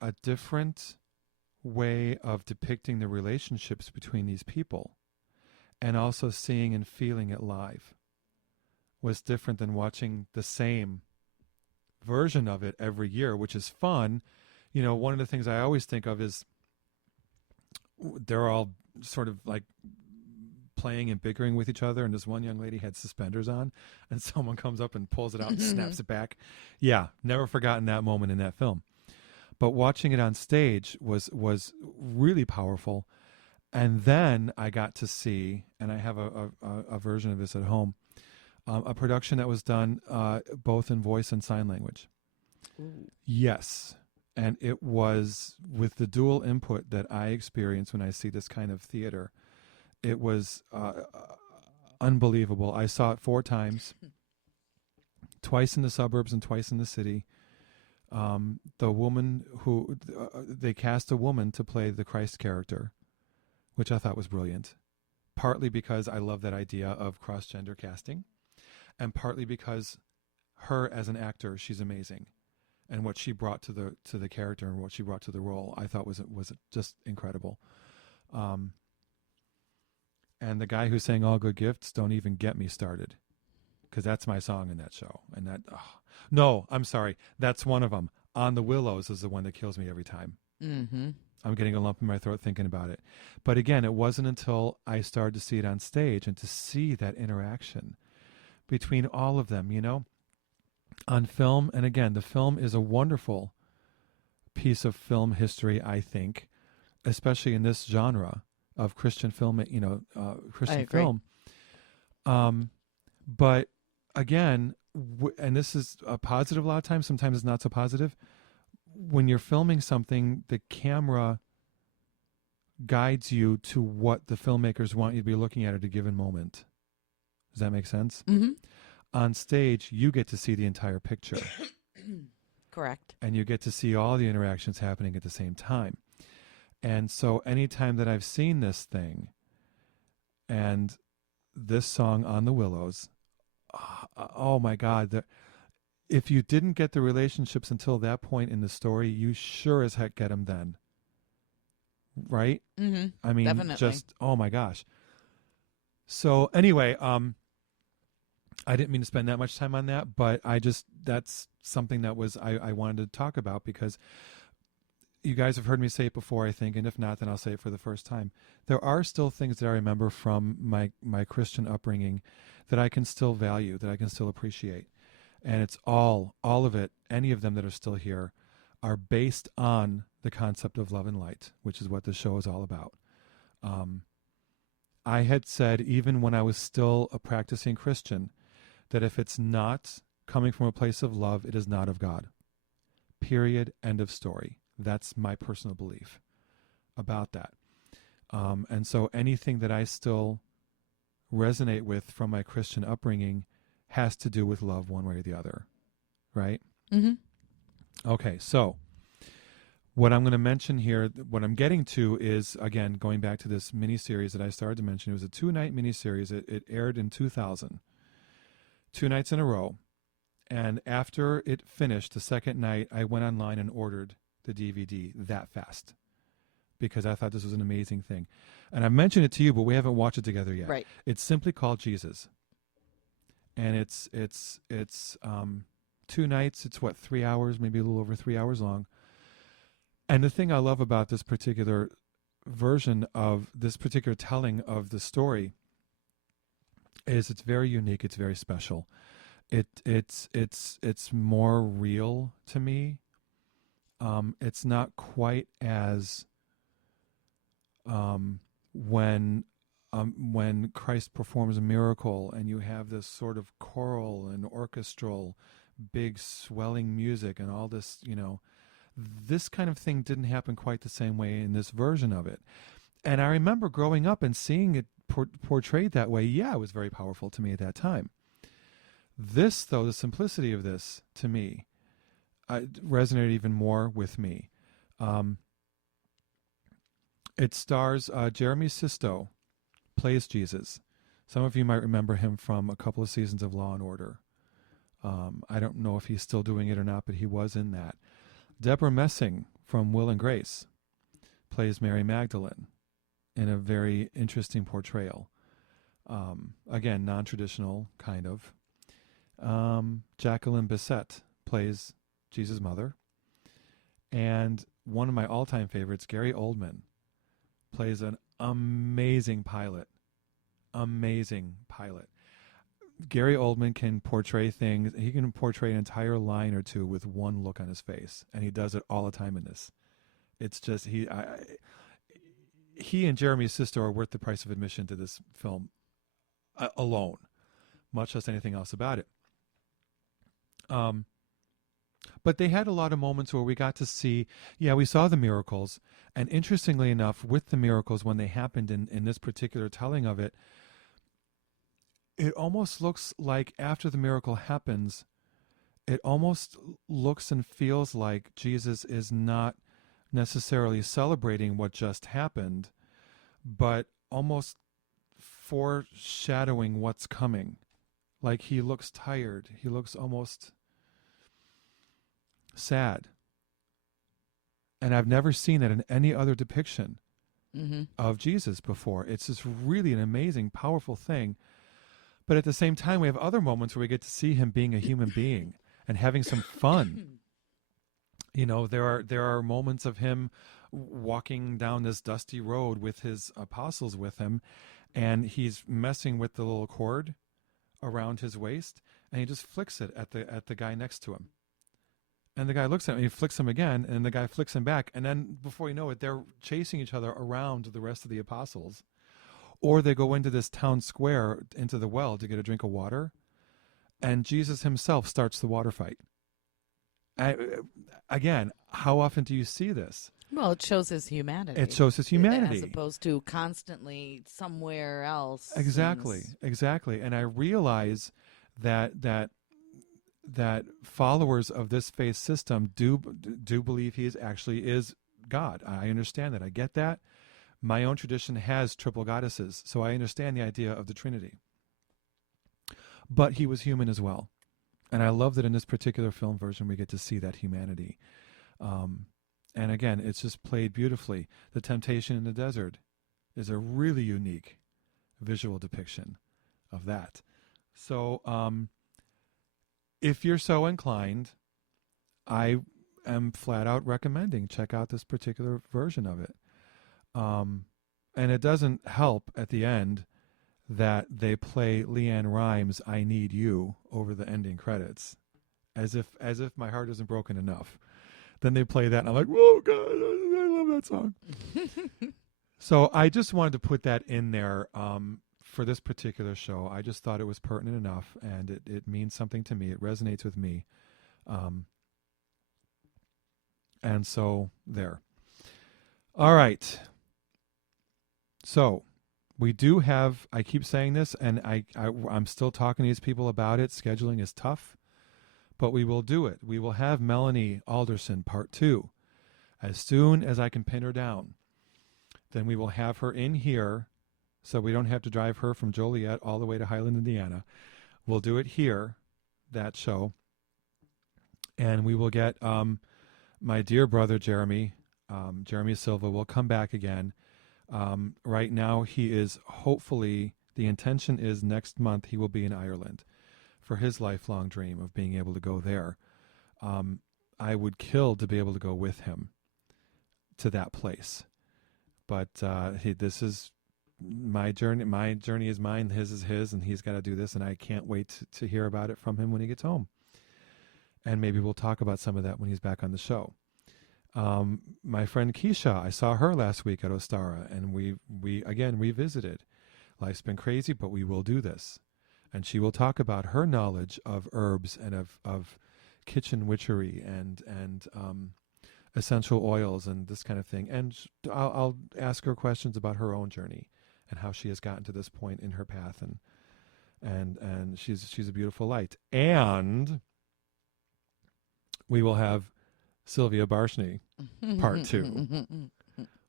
a different way of depicting the relationships between these people, and also seeing and feeling it live, was different than watching the same version of it every year, which is fun. You know, one of the things I always think of is they're all sort of like playing and bickering with each other, and this one young lady had suspenders on, and someone comes up and pulls it out and snaps it back. Yeah, never forgotten that moment in that film. But watching it on stage was really powerful. And then I got to see, and I have a version of this at home, a production that was done both in voice and sign language. Ooh. Yes. And it was with the dual input that I experience when I see this kind of theater. It was unbelievable. I saw it 4 times, twice in the suburbs and twice in the city. The woman who they cast a woman to play the Christ character, which I thought was brilliant, partly because I love that idea of cross-gender casting, and partly because her as an actor, she's amazing, and what she brought to the character and what she brought to the role, I thought was just incredible. And the guy who sang "All Good Gifts," don't even get me started, because that's my song in that show. And that, no, I'm sorry, that's one of them. "On the Willows" is the one that kills me every time. Mm-hmm. I'm getting a lump in my throat thinking about it. But again, it wasn't until I started to see it on stage and to see that interaction between all of them, you know, on film. And again, the film is a wonderful piece of film history, I think, especially in this genre of Christian film, you know, Christian film. But again, and this is a positive a lot of times, sometimes it's not so positive. When you're filming something, the camera guides you to what the filmmakers want you to be looking at a given moment. Does that make sense? Mm-hmm. On stage, you get to see the entire picture. Correct. And you get to see all the interactions happening at the same time. And so anytime that I've seen this thing and this song "On the Willows," oh my God, if you didn't get the relationships until that point in the story, you sure as heck get them then. Right? Mm-hmm. I mean, Definitely. just, oh my gosh. So anyway, I didn't mean to spend that much time on that, but that's something that I wanted to talk about, because you guys have heard me say it before, I think, and if not, then I'll say it for the first time. There are still things that I remember from my Christian upbringing that I can still value, that I can still appreciate. And it's all of it, any of them that are still here, are based on the concept of love and light, which is what the show is all about. I had said, even when I was still a practicing Christian, that if it's not coming from a place of love, it is not of God. Period. End of story. That's my personal belief about that. And so anything that I still resonate with from my Christian upbringing has to do with love one way or the other, right? Mm-hmm. Okay, so what I'm going to mention here, what I'm getting to is, again, going back to this miniseries that I started to mention. It was a 2-night miniseries. It aired in 2000, 2 nights in a row. And after it finished, the second night, I went online and ordered the DVD that fast, because I thought this was an amazing thing. And I mentioned it to you, but we haven't watched it together yet. Right. It's simply called Jesus. And it's 2 nights. It's 3 hours, maybe a little over 3 hours long. And the thing I love about this particular version of this particular telling of the story is it's very unique. It's very special. It's more real to me. It's not quite as when Christ performs a miracle and you have this sort of choral and orchestral, big swelling music and all this, you know, this kind of thing didn't happen quite the same way in this version of it. And I remember growing up and seeing it portrayed that way. Yeah, it was very powerful to me at that time. This, though, the simplicity of this, to me, resonated even more with me. It stars Jeremy Sisto, plays Jesus. Some of you might remember him from a couple of seasons of Law and Order. I don't know if he's still doing it or not, but he was in that. Deborah Messing from Will and Grace plays Mary Magdalene in a very interesting portrayal. Again, non-traditional, kind of. Jacqueline Bisset plays Jesus' mother. And one of my all-time favorites, Gary Oldman, plays an amazing pilot. Amazing pilot. Gary Oldman can portray things. He can portray an entire line or two with one look on his face, and he does it all the time in this. It's just he and Jeremy Sisto are worth the price of admission to this film alone, much less anything else about it. But they had a lot of moments where we got to see, we saw the miracles, and interestingly enough, with the miracles, when they happened in this particular telling of it, it almost looks like after the miracle happens, it almost looks and feels like Jesus is not necessarily celebrating what just happened, but almost foreshadowing what's coming. Like he looks tired. He looks almost sad. And I've never seen that in any other depiction of Jesus before. It's just really an amazing, powerful thing. But at the same time, we have other moments where we get to see him being a human being and having some fun. You know, there are moments of him walking down this dusty road with his apostles with him, and he's messing with the little cord around his waist, and he just flicks it at the guy next to him. And the guy looks at him, and he flicks him again, and the guy flicks him back, and then before you know it, they're chasing each other around the rest of the apostles. Or they go into this town square, into the well to get a drink of water, and Jesus himself starts the water fight. Again, how often do you see this? Well, it shows his humanity. It shows his humanity. As opposed to constantly somewhere else. Exactly. And I realize that followers of this faith system do believe he is God. I understand that. I get that. My own tradition has triple goddesses, so I understand the idea of the Trinity. But he was human as well. And I love that in this particular film version we get to see that humanity. And again, it's just played beautifully. The temptation in the desert is a really unique visual depiction of that. So if you're so inclined, I am flat out recommending check out this particular version of it. And it doesn't help at the end that they play Leanne Rimes' "I Need You" over the ending credits, as if my heart isn't broken enough. Then they play that, and I'm like, whoa, God, I love that song. So I just wanted to put that in there for this particular show. I just thought it was pertinent enough, and it means something to me. It resonates with me. And so there. All right. So we do have, I keep saying this, and I'm still talking to these people about it. Scheduling is tough, but we will do it. We will have Melanie Alderson Part 2 as soon as I can pin her down. Then we will have her in here, so we don't have to drive her from Joliet all the way to Highland, Indiana. We'll do it here, that show. And we will get my dear brother Jeremy Silva will come back again. Right now he is hopefully, the intention is next month he will be in Ireland for his lifelong dream of being able to go there. I would kill to be able to go with him to that place. But this is my journey. My journey is mine. His is his, and he's got to do this, and I can't wait to hear about it from him when he gets home. And maybe we'll talk about some of that when he's back on the show. My friend Keisha, I saw her last week at Ostara, and we again revisited. Life's been crazy, but we will do this. And she will talk about her knowledge of herbs and of kitchen witchery and essential oils and this kind of thing. And I'll ask her questions about her own journey and how she has gotten to this point in her path. And she's a beautiful light. And we will have Sylvia Barshney Part 2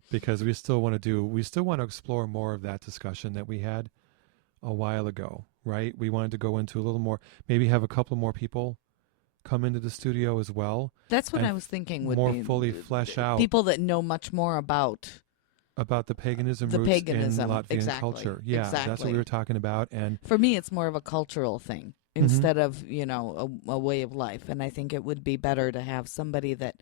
because we still want to explore more of that discussion that we had a while ago, right? We wanted to go into a little more, maybe have a couple more people come into the studio as well. That's what and I was thinking would more be fully flesh out people that know much more about the paganism the roots paganism. in Latvian Exactly. culture. Yeah, that's what Exactly. we were talking about. And For me, it's more of a cultural thing instead of, a way of life. And I think it would be better to have somebody that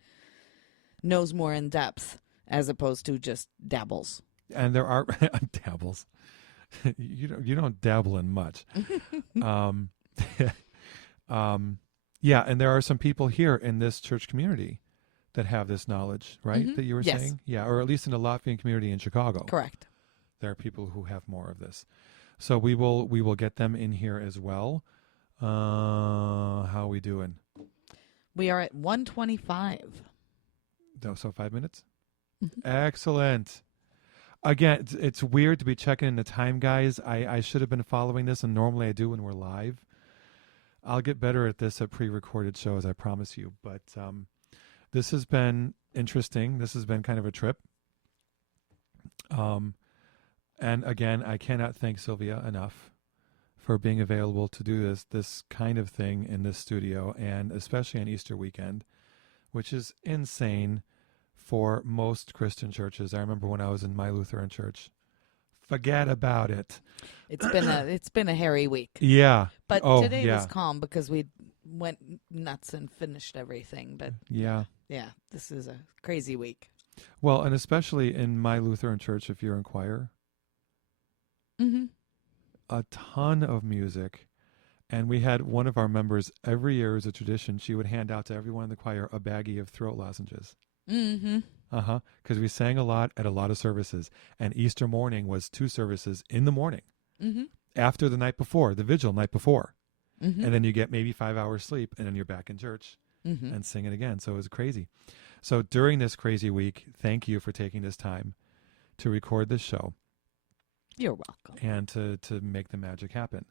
knows more in depth as opposed to just dabbles. and there are dabbles. You don't dabble in much. um, yeah, and there are some people here in this church community that have this knowledge, right? That you were Yes. saying, yeah, or at least in the Latvian community in Chicago. Correct. There are people who have more of this, so we will get them in here as well. How are we doing? We are at 125. No, so 5 minutes. Excellent. Again, it's weird to be checking in the time, guys. I should have been following this, and normally I do when we're live. I'll get better at this at pre-recorded shows, I promise you. But this has been interesting. This has been kind of a trip. And again, I cannot thank Sylvia enough for being available to do this kind of thing in this studio, and especially on Easter weekend, which is insane for most Christian churches. I remember when I was in my Lutheran church. Forget about it. It's been a hairy week. Yeah. But today was calm because we went nuts and finished everything. But yeah, this is a crazy week. Well, and especially in my Lutheran church, if you're in choir, a ton of music. And we had one of our members every year as a tradition. She would hand out to everyone in the choir a baggie of throat lozenges. Because we sang a lot at a lot of services, and Easter morning was 2 services in the morning after the night before, the vigil night before, and then you get maybe 5 hours sleep, and then you're back in church and singing again. So it was crazy. So during this crazy week, thank you for taking this time to record this show. You're welcome. And to make the magic happen.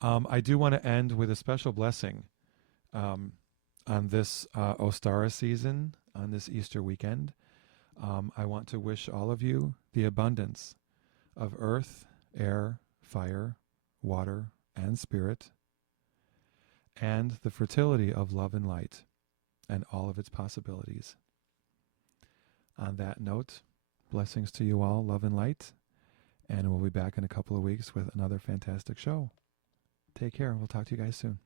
I do want to end with a special blessing on this Ostara season, on this Easter weekend. I want to wish all of you the abundance of earth, air, fire, water, and spirit, and the fertility of love and light, and all of its possibilities. On that note, blessings to you all, love and light, and we'll be back in a couple of weeks with another fantastic show. Take care. We'll talk to you guys soon.